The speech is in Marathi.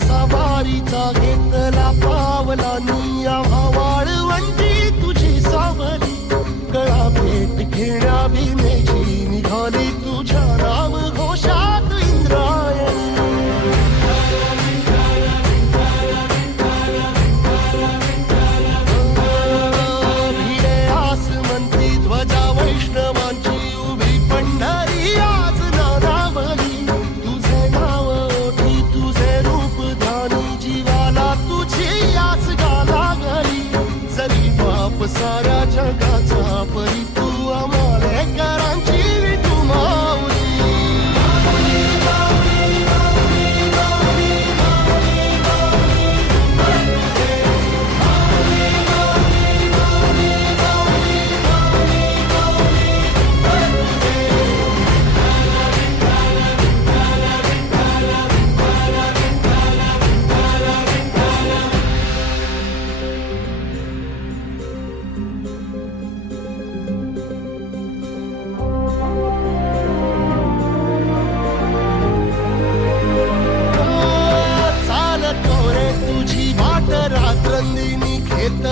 वारीचा घेतला पावला निया वाळवंटी तुझी सावली. गळा भेट घेण्या जगाचा परी Esta